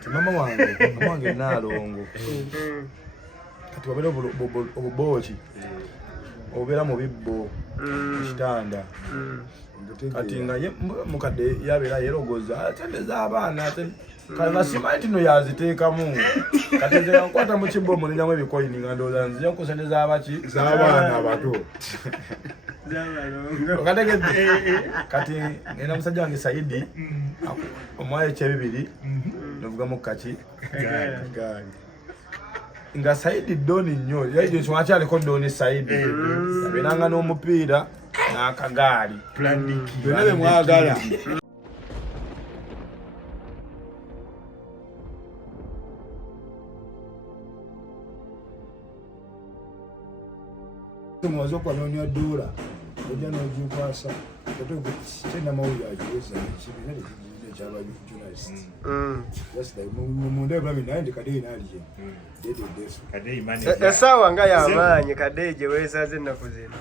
kati mama wange Nalongo kati wabera obuboki obeera mu bibbo ekitanda kati nga mukadde yabeera yerogoza atendeza abaana kale nga simanyi nti no yaziteekamu kati nze yankwata mu kibbo mulinyamu ebikoyini nga ndowooza nzija nkusendeza abaki z'abaana abato okategedde kati ngenda musajja wange Saidi omwaya ekyebibiri novugamu kaki gaali nga Saidi doni nnyo yaidi nsonga kyaliko doni Saidi abeeranga n'omupiira n'akagaali byonna bye mwagala tumaze okwanoonya doola ojja n'ogikwasa kyena mawulire agiweza kibinale ekyaba journalist munda ebulabi naye ndi Kadeyi naaliye essaawa nga y'amaanyi Kadeyi gye weesaze ennaku zino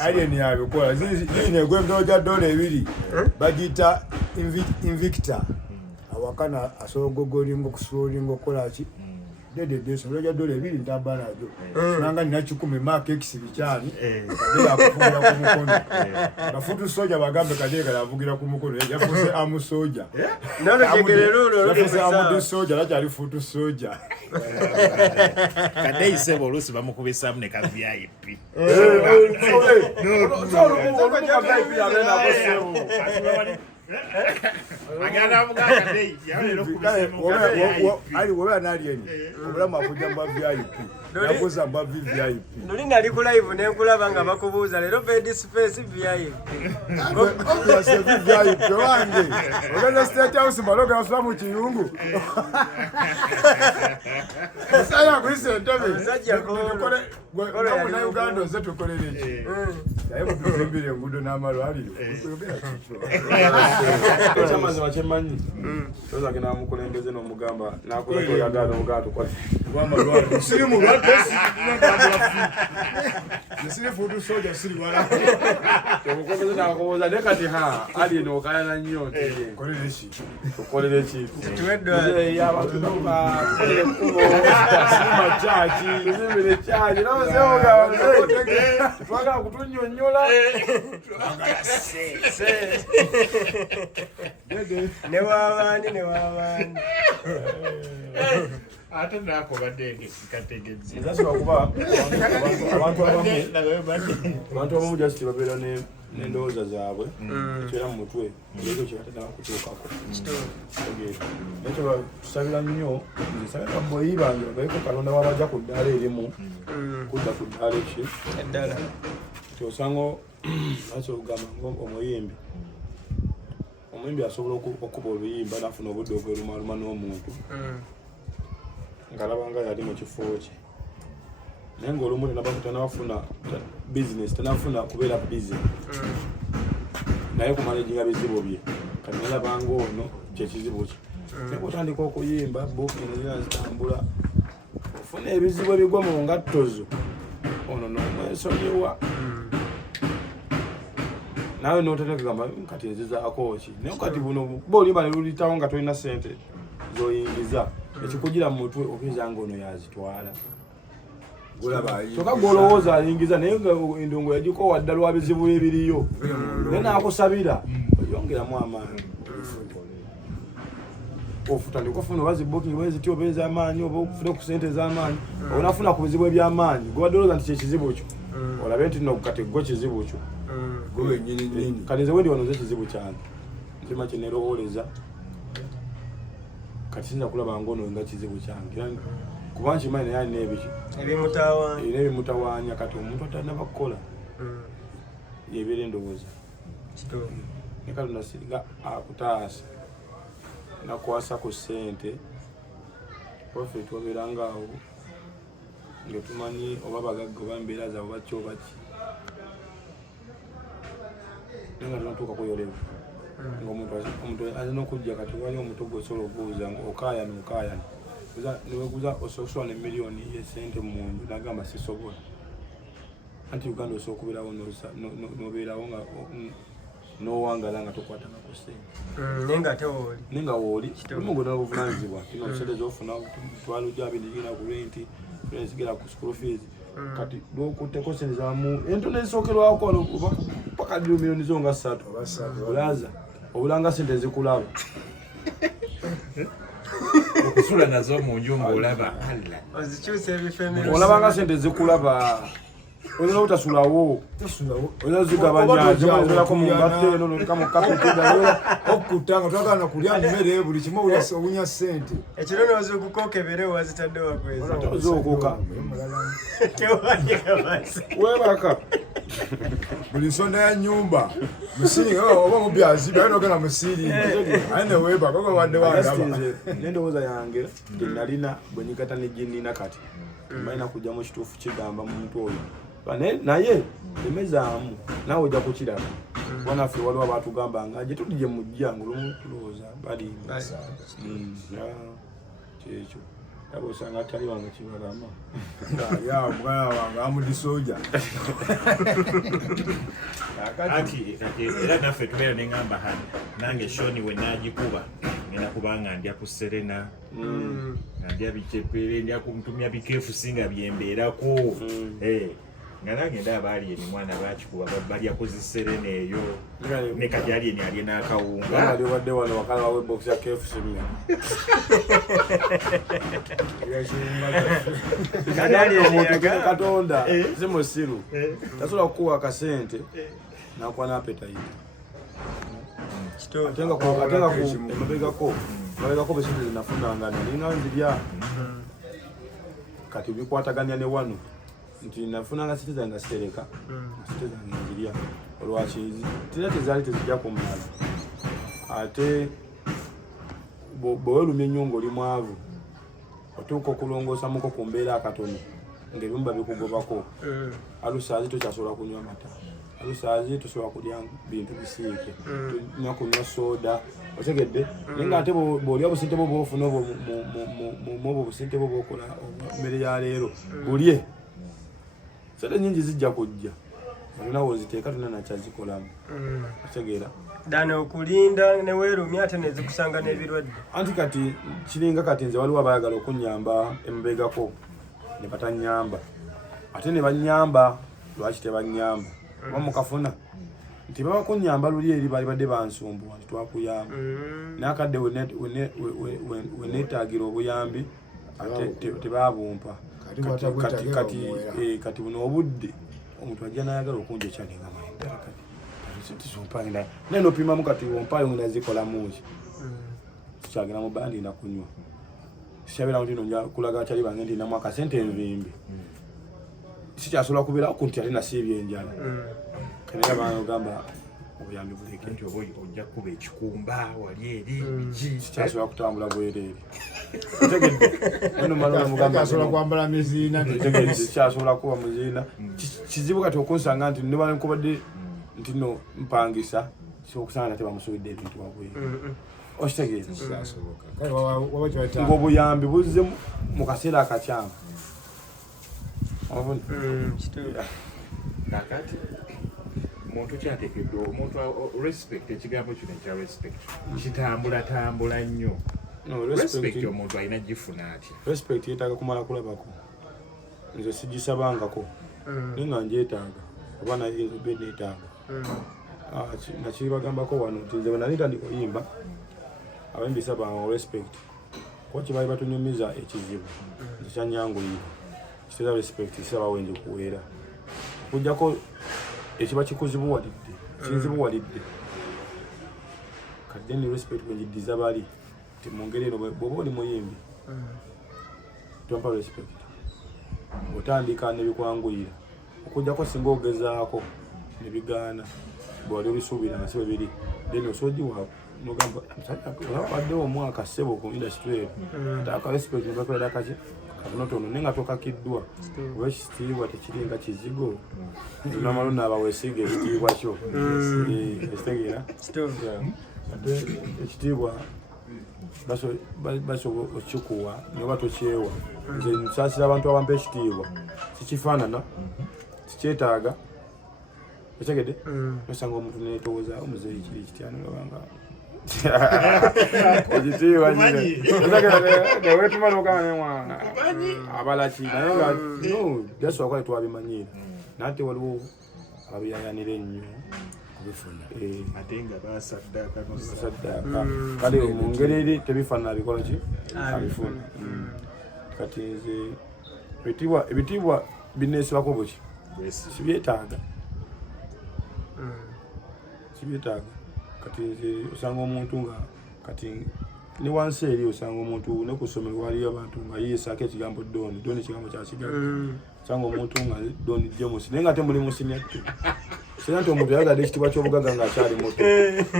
alien yabikola zino egwembeo gya doola ebiri bagiyita Invicta awakana asobola okusobolinga okukolaki sobola gya doola ebiri ntamba najo nanga nina 10 Mark X bikyali Kadeyi akuvugira ku mukono bafutu soja bagambe Kadeyi kale avugira ku mukono yafuuse amu soja yafuuse amu soja lakyali futu soja Kadeyi sebo oluusi bamukubisaamu ne ka VIP weba nalieni obulamu akujja mba VIP nakuza mba VIP noli nali ku live nenkulaba nga bakubuuza leero bed space VIP VIP wange ogenda State House maloga asula mu kiyungu musaya kuyisa entebe na Uganda nze tukolere ki naye mutuzimbire enguudo n'amalwaliro ekyamazima kyemanyi toza genda mukulembeze n'omugamba nakulagala omugamba tukwate amalwaliro siri mulwadde siri futu soja siri wala omukulembeze nakubuuza naye kati ali eno okalala nnyo kolere ki tukolere ki abantu tukolere ekkubo makyaki tuzimbire ekyaki twagala kutunnyonnyola newaabandi ate naako badde kategezi kuba abantu abamu just babeera n'endowooza zaabwe ekyera mu mutwe ekyo kyebataddamu kutuukako ekyo tusabira nnyo nsabira boyi bange babeeko Katonda wabajja ku ddaala erimu kudda ku ddaala eki eddala kyosanga lwaki ogamba omuyimbi asobola okuba oluyimba nafuna obudde obwerumaluma n'omuntu ngalabanga yali mu kifo kye naye ng'olumu tanafuna business tanafuna kubeera busy naye kumanaginga bizibu bye kati nalabanga ono kyekizibu kye nekutandika okuyimba booking zina zitambula ofuna ebizibu ebigwa mu ngatto zo ono nomwesonyiwa nawe notetekagamba kati ezizaako ki naye kati buno bolimba nelulitawo nga tolina sente zoyingiza ekikugira mu mutwe okuyinza nga ono yazitwala kyokka gwolowooza ayingiza naye nga endongo yagikowa ddala lwa bizibu ebiriyo naye nakusabira oyongeramu amaanyi ofutandika ofuna oba zibooking oba ezitya oba ez'amaanyi oba okufuna ku sente ez'amaanyi onafuna ku bizibu eby'amaanyi gobadde olowooza nti kyekizibu kyo olabe nti no kati gwo kizibu kyo kati nze wendi wano nze ekizibu kyange nzima kyenerowooleza kati sinza kulaba ngono nga kizibu kyange kuba nkimanyi naye alina ebiki ebimutawaanya kati omuntu atanaba kukola yebeera endowooza ne Katonda singa akutaasa nakwasa ku ssente ofe twabeeranga awo nga tumanyi oba bagagga oba mbeera zaabwe baki oba ki naye nga tunatuuka kuyolewa ng'omuntu alina okujja kati wali omuto gwosobola okubuuza okaayana niweguza osobola emiliyoni yesente mu nju nagamba sisobola anti Uganda osobola okubeerawo nobeerawo nga n'owangala nga tokwatanga ku ssente nenga wooli omugona obuvunanyizibwa kino omusente zofuna mitwalo gya 20 ku renti zigera ku school fees kati lwokutteko ssente zamu entono ezisookerwako paka milioni zo nga 3 olaza obulanga ssente zikulaba okusula nazo mu nju ng'olaba olabanga ssente zikulaba olina obutasulawo olina zigabanyako mu ngatte eno noleka mu kapitida okutta nga twagala kulya mmere buli kimu owunya ssente ekiro nozookukokebere wazitadde wakweza ozookoka webaka buli nsonda ya nyumba musiringi oba mubyazi byayinogenda musiringi aye newebaka wadde wandaba nendowooza yange genalina bwenyigata neginina kati malina kujjamu ekituufu kigamba muntu oyo naye emezaamu naawe ojja kukiraba wanaffe waliwo abatugamba nga gye tuli gye mujja ngaolumu tulowooza balimba kyekyo aba osanga atali wange kibalama yaw mugana wange amudisoja ati era naffe tubeera neŋŋamba hano nange shoni we naagikuba ngenda kubanga ndya ku Serena nga ndya bicepere ndya kumtumya bikeefusi nga byembeerako nga nange ndaba aliyeni mwana bakikuba balya ku Serena eyo ne kati aliyeni alye n'akawunga obadde wano wakala wawe box ya KFC katonda si musiru tasobola kukuwa akasente nakuwa n'apetite ate nga emabegako besente zinafunanga nalinga nzirya kati bikwataganya ne wano nti nafunanga sente zange sitereka sente zange nzirya olwaki tira tezaali tezijja ku mmala ate bwewelumya ennyo ng'oli mwavu otuuka okulongoosamuko ku mbeera akatono ng'ebimu babikugobako alusaazi tokyasobola kunywa mata alusaazi tosobola kulya bintu bisiike tunywa kunywa soda otegedde naye nga ate bw'olya obusente bwo bwofuna obwo obusente bwo bwokola mmere ya leero bulye sente nyingi zijja kujja olina woziteeka tuna nakyazikolamu otegeera dani okulinda neweerumya ate nezikusanga n'ebirwadde anti kati kiringa kati nze waliwo abayagala okunyamba emabegako ne batanyamba ate ne banyamba lwaki tebanyamba oba mukafuna nti babakunyamba luli eri bali badde bansumbuwa nti twakuyamba nakadde weneetaagira obuyambi ate tebabumpa kati buno obudde omuntu ajja nayagala okunjekya nenga mayinda naye nopimamu kati ompayo ngenda zikolamu ki tukyagenda mu bandi nakunywa sikyabera nti nonja kulaga akyali bange ndinamu akasente envimbi sikyasobola kubeerawo kunti ate nasiibye enjala kanera bange ogamba obuyambi buleke nti oba ojja kuba ekikumba wali eri sikyasobola kutambula bwereere asobola kwambala miziina sikyasobola kuba muziina kizibu kati okunsanga nti nebala nkubadde nti no mpangisa okusanga nate bamusubidde ebintu wabweru okitegeeza ng'obuyambi buzze mu kaseera akakyamu kakati omuntu kyateekeddwa omuntu respect ekigambo kino ekya respect kitambulatambula nnyo respect omuntu alina gifuna atya respect yeetaaga kumala kulabako nze sigisabangako naye nga njeetaaga oba naye be neetaaga nakibagambako wano nti nze bwenali tandikuyimba abayimbi sabanga respect kuba kibaali batunyumiza ekizibu nze kyanyanguyira kiteera respect kisabawo enje kuweera okujjako ekiba kikuzibuwalidde kinzibuwalidde kati then respect kwenjiddiza bali nti mu ngeri eno bw'oba oli muyimbi tompa respect otandika nebikwanguyira okujjako singa ogezaako nebigaana bwali obisuubira nasi bwebiri then osogiwa nogamba waddewo omwaka ssebo ku industry eyo aka respect nebakolera kaki katonotono naye nga tokakiddwa oba ekitiibwa tekiringa kizigo namalo naabawesiga ekitiibwa kyo ekitegeera ekitiibwa basobola okikuwa noba tokyewa nze nsaasira abantu abampa ekitiibwa sikifaanana sikyetaaga Otegedde osanga omuntu netowooza omuzeeyi kiri kityano babanga ekitiibwa wetumala okanga abalaki naye nga no byasobola kuba twabimanyiira nate waliwo ababiyayanira ennyo kubifuna ate nga basaddaaka kale mu ngeri eri tebifaanana bikola ki abifuna kati nze ebitiibwa bineesibako buki sibyetaaga kati nze osanga omuntu nga kati ne wansi eri osanga omuntu ne ku ssomero waliyo abantu nga yeesaako ekigambo dooni kigambo kyasigaga osanga omuntu nga dooni James naye nga ate muli musinyattu sina nti omuntu yagadde ekitiibwa ky'obugagga ng'akyali muto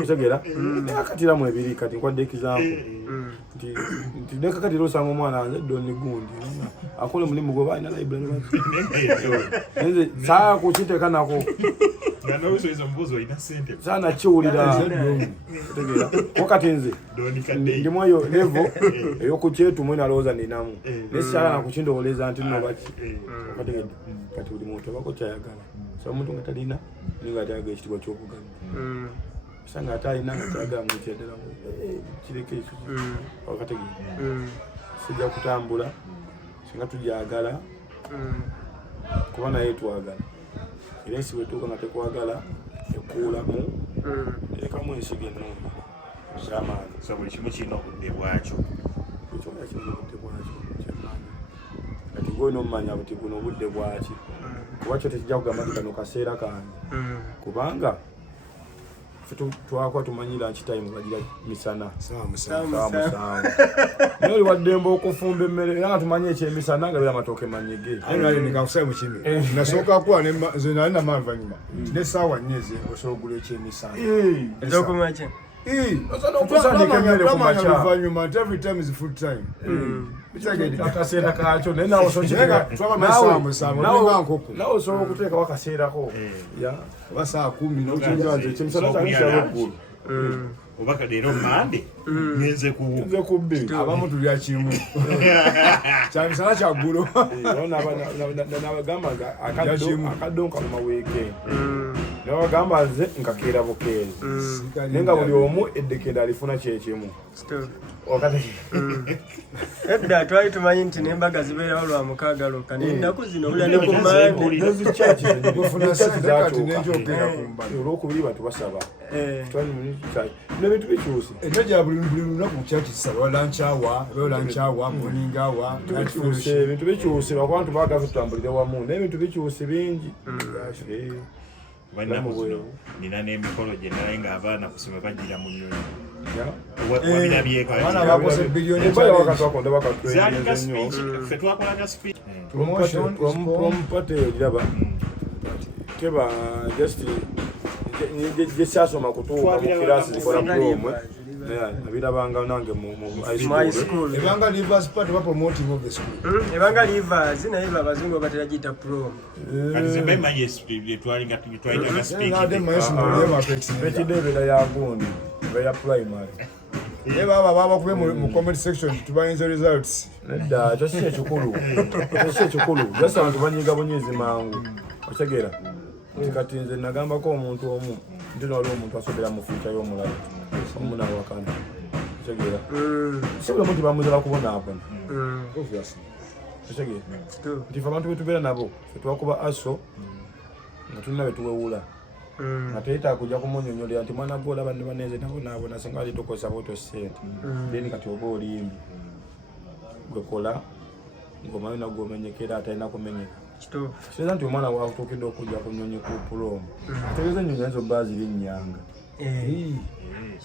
otegeera nakatiramu ebiri kati nkwadde ekizampo nti nekakatira osanga omwana nze dooni gundi akola omulimu gwe balina library nze saa kukiteeka nako sana kiwulira otegeera wakati nze ndimu eyo levo ey'okukyetu mwe nalowooza ninamu nesaala nakukindowooleza nti nno baki okategedde kati buli muntu abako kyayagala so omuntu nga talina nga atyaga ekitiibwa ky'obugagga osanga ate alina nga kyayagala mukyeddala kireke ekyo okategedde sijja kutambula singa tujagala kuba naye twagala era ensi wetuuka nga tekwagala ekuulamu erekamu ensigo ennungi z'amaanyi so buli kimu kirina obudde bwakyo ekyona kirina obudde bwakyo kyamaanyi kati gwolina omumanya buti buno obudde bwaki kuba kyo tekijja kugamba nti kano kaseera kange kubanga twakuba tumanyira nkitayimu bagira misana musanvu naye oli waddemba okufumba emmere era nga tumanye ekyemisana nga bera amatooke manyige nikakusaye mukimi nasooka kuba nze nali namanvanyuma nesaawa nnyezi osobola ogula ekyemisana ezokumakya okusandika emmere ku makya luvanyuma nti every time is full time akaseera kakyo naye nawe osobola okuteekawo akaseerako oba saa 10 ekyemisana kyange kyaba eggulu oba kaleero mande ngenze kubbi abamu tulya kimu kyamisana kyaggulo nabagamba akaddo nkaluma weekend nabagamba nze nkakeera bukeezi naye nga buli omu eddekenda alifuna kyekimu edda twali tumanyi nti n'embaga zibeerawo lwa mukaaga lwokka nennaku zino obula ne ku mande olwokubiri batubasaba nebintu bikyuse enno gya buli lunaku mukyaki kisaba lankyawa lankyawa moningawa ebintu bikyuse lwakuba ntubagafe tutambulire wamu n'ebintu bikyuse bingi nina n'emikolo gye naye ng'abaana kusoma bagira mu nnyonyi giraba teba just gyesasoma kutuuka mu kirasi zikola promu nabirabanga nange mu high school ebanga livers part of promoting of the school ebanga livers naye abazungu batera gita promu ekidebera yagundi ya primary baba kube mu comment section tubayinza results nedda ekyo si ekikulu jasa abantu banyiga bunyezi mangu otegeera nti kati nze nagambako omuntu omu nti nali omuntu asobera mu fuuca y'omulala omunawakana otegeera sobola omuntu bamuzala kubonaabona otegeera nti fe abantu betubeera nabo fetwakuba aso nga tulina betuwewula nga teyita kujja kumunyonyolera nti mwana gwe olaba ne baneze nabonaabona singa ali tokozesa bwoto ssente then kati oba olimbi gwekola ng'omanyi nagwe omenyekera atalina kumenyeka kitegeeza nti omwana waatuukidde okujja ku nnyonyi ku pulomu ategeeza ennyonyi nazo bba ziri nnyanga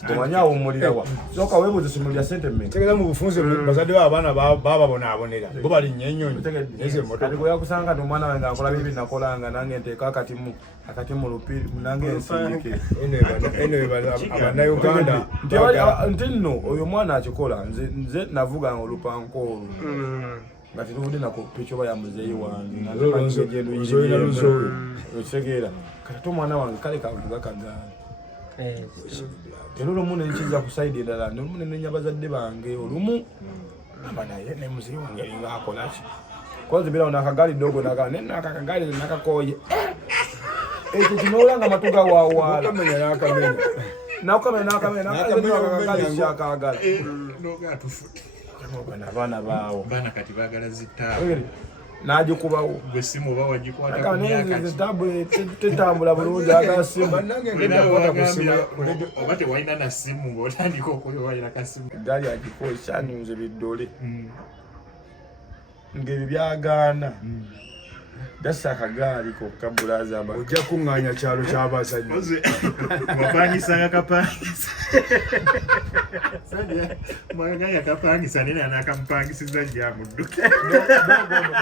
omanyi awummulirawa soka weebuuza essomero lya ssente mmeka tegeeza mu bufunze bazadde b'abaana bababonaabonera bo bali nnyo ennyonyi kati gwe yakusanga nti omwana wange akola bibi nakolanga nange nteeka akati mu lupiri nange ensindike abannayuganda nti nno oyo omwana akikola nze navuganga olupankoolu nga teruvudde nakupiki oba yamuzeeyi wange okitegeera kati ate omwana wange kale kavuga kagaali era olumu nenkiza ku saidi endala nolumu nenenya bazadde bange olumu amba naye ne muzeeyi wange eringa akolaki kozi birawo nakagaali dogo nenakakagaali nakakooye ekyo kinoolanga matuga waawaala Nakamenya nakamenya. nakamenya Nakamenya kyakagala N'ogaatufute. abaana baawo Baana kati baagala zitaabu. n'agikubawo Gwe simu oba wagikwata ku myaka ki? tabule tetambula bulungi agasimu Bannange Era ngenda kwata ku bwagambye simu. oba tewalina na simu ng'otandika okwewalira kasimu. egaali agikosa anyunze biddole ng'ebyo byagaana gassa akagaali kokka bulaza Ojja kuŋŋaanya kyalo ky'abasajja. Oze wapangisanga kapangisa. Mwaganya kapangisa nene anakamupangisiza jja mu dduka.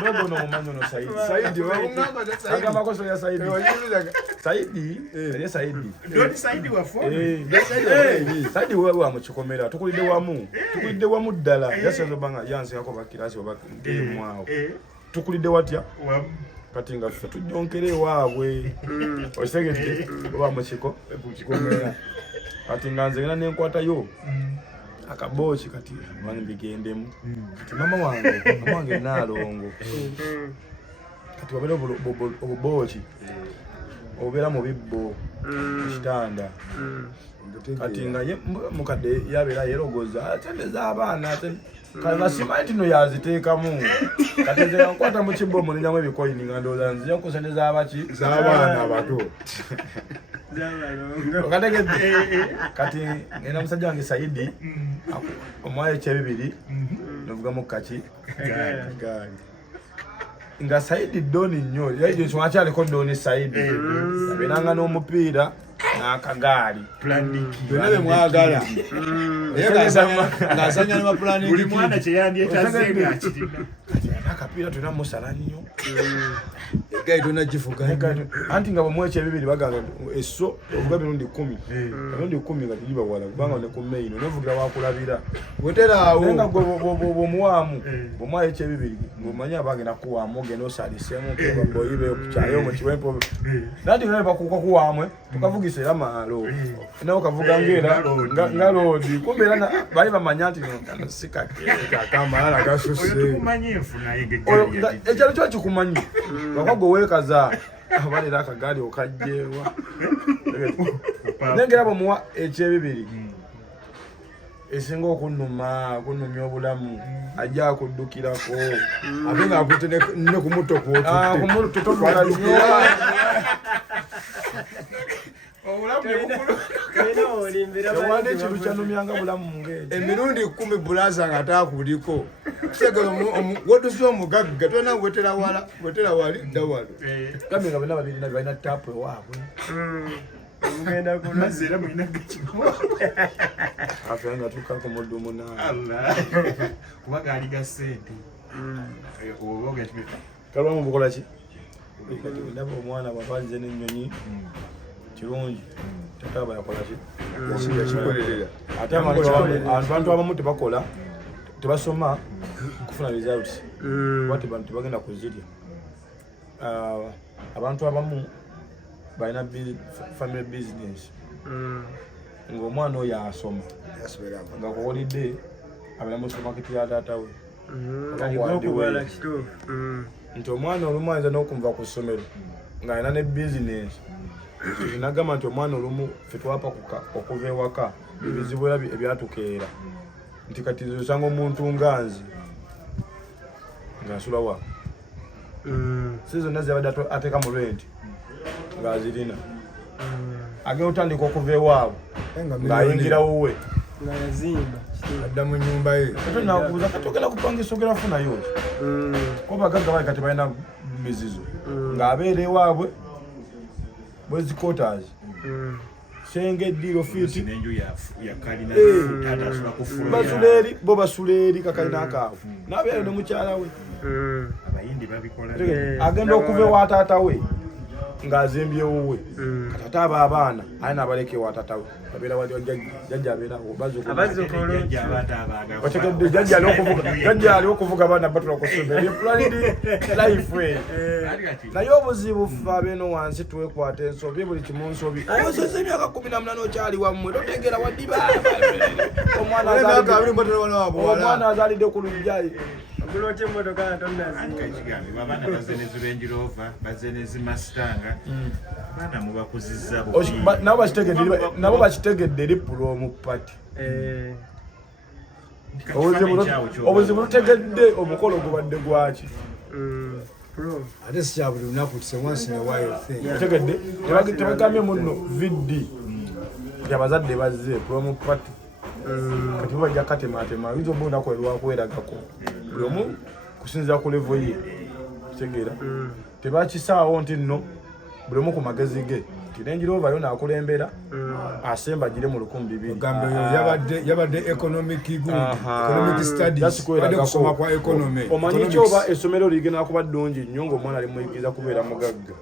dogo n'omumanyi ono Saidi Saidi wakuŋŋamba ne Saidi. agamakoso ya Saidi Wanyumizaga. Saidi eri Saidi Dodi Saidi wafo. Saidi wewe mukikomera tukulidde wamu ddala yasazo banga yansingako bakirasi oba ngemwawo tukulidde watya Wamu. kati nga ffe tujjonkera ewaabwe osegedde oba mukiko kikomera kati nga nze ngena nenkwatayo akabooki kati bangi bigendemu kati mama wange naalongo kati wabeera obubooki obubeera mu bibbo ekitanda kati nga mukadde yabeera yerogoza atendeza abaana kanga simanyi tino yaziteekamu kati nze nkwata mu kibbo mulinyamu ebikoyini nga ndowooza nzija kusendeza abaki Z'abaana abato. okategedde kati ngenda musajja wange Saidi omwaya ekyebibiri novugamu kaki gaali nga Saidi doni nnyo ekyo kyakyaliko doni Saidi abeeranga n'omupiira n'akagaali Byonna bye mwagala. Naye ng'asanya ne mapulaningi. Buli mwana kyeyandyetaze ng'akirina. n'akapiira tulina musala nnyo Egaali tonagifuga. anti nga bwemwa ekyebibiri bagamba esso ovuga mirundi 10 mirundi 10 nga tugibawala kubanga ne ku maino novugira wakulabira Weteraawo. naye nga bwomuwaamu bwomwayo ekyebibiri ng'omanyi abagenda kuwaamu ogenda osaliseemu baboyibe okukyayo mu kiwempo nati nga bakuuka kuwaamwe tukavugisa era maalo nawe kavuga nga loodi kumbe era bali bamanya nti Akamalala gasusse. Oyo tukumanyi enfuna ekyalo kyo kikumanyi bakwaga oweekaza abalera akagaali okajjeewa nengera bwemuwa ekyebibiri esinga okunnumya obulamu ajja akuddukirako Ate ng'akutte ne ku mutto ewanda ekintu kyanumyanga bulamu ng'ekyo emirundi 10 bulaza nga taakuliko. Kitegeeza wetusi omugagga tolina wetera wali dda wano. gambe nga bonna babiri nabyo balina taapu ewaabwe mazzi era mulina gakigo. afe nga tukako muddu munaana Kuba gaali ga ssente. Oba ogatimika. kalwamu bukola ki kati ndaba omwana bw'abanze n'ennyonyi kirungi tataaba yakola ki Yakikolerera. ate abantu abamu tebakola tebasoma kufuna results tebagenda kuzirya abantu abamu balina family business ng'omwana oyo asoma nga kukolidde abeera mu supermarket ya taata we nti omwana olumu ayinza n'okumva ku ssomero ng'alina ne bizinesi nagamba nti omwana olumu ffe twapakuka okuva ewaka ebizibu era ebyatukeera nti kati osanga omuntu nganzi ng'asula wa si zonna zibadde ateeka mu lwenti ng'azirina agenda otandika okuva ewaabwe ng'ayingirawo we Adda mu nnyumba ye. ate nakubuuza kati ogenda kupangisa ogenda kufunayo ko bagagga bali kati balina mizizo ng'abeera ewaabwe bwezi quarters senge eddiro fiti N'enju ya kalina taata asula ku floor. basuleeri bo basuleeri kakalina akaavu n'abeera ne mukyala we Abayindi babikola. agenda okuva ewa taata we ng'azimbyewo we kati ate abo abaana aye n'abaleka ewa taata we babeera wali jjajja abeerawo bategedde jjajja aliwo okuvuga abaana batula ku ssomero eplanidi life we naye obuzibu ffe abeeno wansi twekwata ensobi buli kimu nsobi osesa emyaka 18 okyali wammwe totegeera waddiba omwana azaalidde ku lujjayi Oguloti emmotoka tonnazi. Ankakigambi abaana bazenezi Range Rover, bazenezi Mustang. Baana mubakuzizza nabo bakitegedde eri promo party. Obuzibu butegedde omukolo gubadde gwaki. Ate si kya buli lunaku, it's a once in a while thing. Tegedde tebagambye muno viddi yabazadde bazze promo party. Kati bajja katematema ayinza oba olunaku lwakweragako buli omu kusinziira ku levo ye kitegeera tebakisaawo nti nno buli omu ku magezi ge Range Rover yo naakulembera asembagire mu 2000 Ogambe yabadde economic studies badde kusoma kwa economy. Omanyi kyoba essomero ligenda kuba ddungi nnyo ng'omwana ali muyigiriza kubeera mugagga.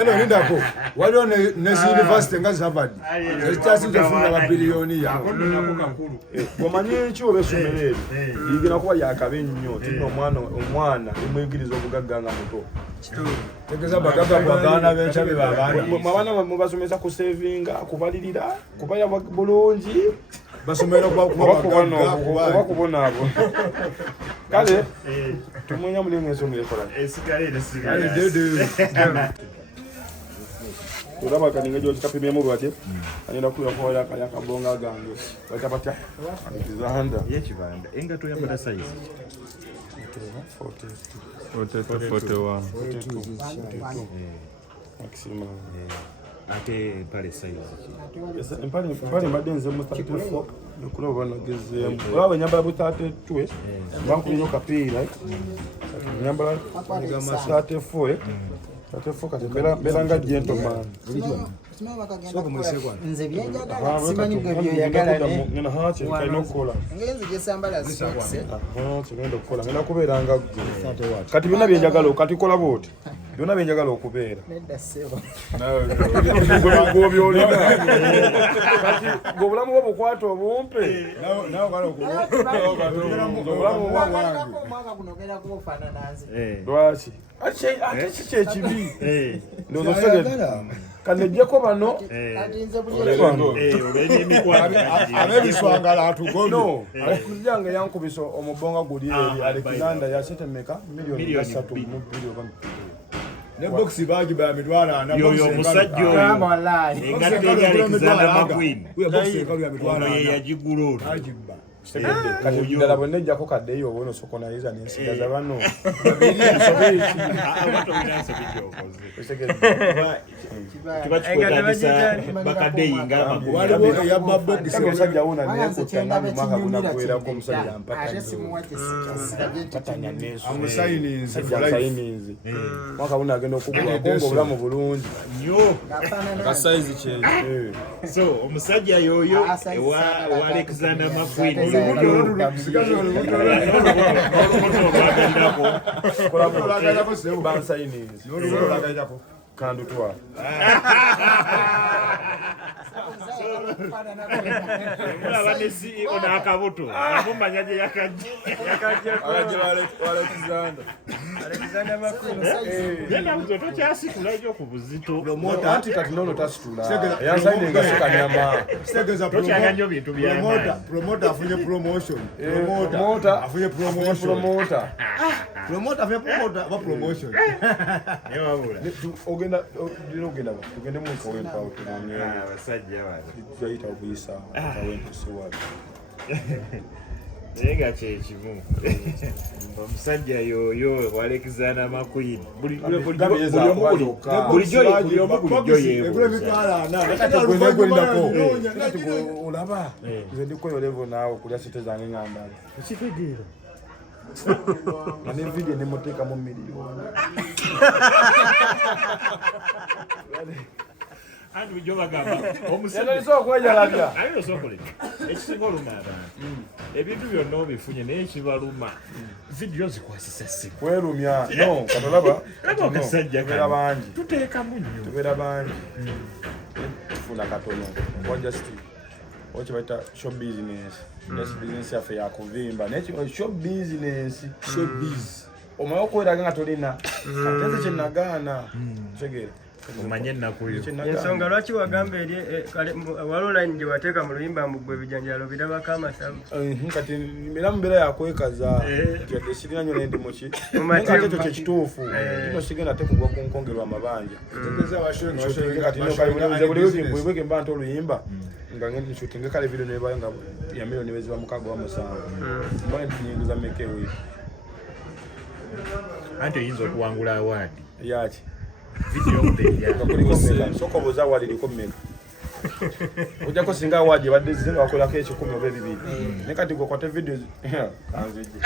Eno lindako waliwo ne university nga Harvard ekitasinze funa babiliyoniya. Omanyi ekyo oba essomero eryo ligenda kuba yakabe nnyo tinno omwana limuyigiriza obugagga nga muto. Tegeza bagagga kwagaana b'encabe babaani. Abaana mubasomesa ku savinga, kubalirira, kubaya bulungi. Basomera oba kubona abo. Kale tumwenya mulimu ensonga ekola. Tulaba kaninga gyo kapimyemu bwate. Anyenda kuyakola kaya kabonga gange. Batapata. Zahanda. Yekibanda. Engato yambala size. 41. Maximum. Ate pale size. Empale mbadde nze mu 34 nokulaba banogezeemu. Olaba nyambala bu 32 bankulina kapiira nyambala 34 kati mbeera nga gentleman. Nze byenjagala simanyi gwe byoyagala ne kalina okukola ngenze gyesambala sokise kigenda okukola ngenda kubeera nga ggwe kati byonna byenjagala kati kola bwoti byonna byenjagala okubeera nedda ssebo gwobyolina kati ng'obulamu bwo bukwata obumpe omwaka guno ogenda kuba ofaanana nze lwaki ate kiki ekibi kanejjeko bano ab'ebiswangala atugomye. Alexander yankubisa omubonga guli eri Alexander yasetemeka milioni 3 mu bilioni ne boxi baji ba mitwala 4 yoyo musajjo wallahi engatte ya Alexander McQueen uya boxi ekalu ya mitwala ye yagigulu ajibba kati ndala bonejjako kadde yo wono sokoniza n'ensigaza bano bakadeyinga waliwo eyabba boxi omusajja wona nekutanga mu maka gunakuwerako omusajja mpatanya amusayininze mwaka buno agenda okugulako ng'obulamu bulungi nnyo kasayizi kyeyo. so omusajja yoyo ewa Alexander McQueen kandutwa mulaba ne CEO n'akabuto mumanya gye yakajja Alexander McQueen genda buzo tokyasikula ekyo ku buzito anti kati nono tasitula yansayinenga sikanyama Segeza tokyanga nnyo bintu by'amaanyi promoter afunye promotion. Promoter afunye promotion. promoter Afunye promoter ba promotion. naye wabula tugende mu kawempawo abasajja bano tuyita okuyisa kawempisiwali naye nga kyekimu omusajja yoyo wa Alexander McQueen bulijjo olaba nze ndikoyolevo naawe okulya sente zange ngambala ekitegeero nga nevidiyo nemuteekamu miliyoni anti bujjo bagamba omusajja okwejalabya ayo sokolera ekisinga oluma abantu ebintu byonna obifunye naye kibaluma vidiyo zikwasisa simu kwerumya no katolaba akasajja bangi tuteekamu nnyo tubeera bangi tufuna katono wajust okibaita show business business yaffe yakuvimba nekyo show business omaye okweraga nga tolina ateze kyenagaana tegere omanye nakuyo ensonga lwaki wagamba eri waliwo line gye wateeka mu luyimba mbu gwe ebijanjalo birabako amasavu kati era mubeera yakwekaza kyadde sirina nyo nendi muki ate ekyo kyekituufu kino sigenda tekugwa ku nkongerwa amabanja buli mba nti oluyimba nga nshootinga kale video nebayo nga ya milioni weziba mukago wa musanvu mbone tunyingiza meka ewiki anti oyinza okuwangula awaadi yaki video soko boza awadi liko mmeka ojako singa awadi badde zinga wakolako ekikumi oba ebibiri ne kati gwe kwate video kanzije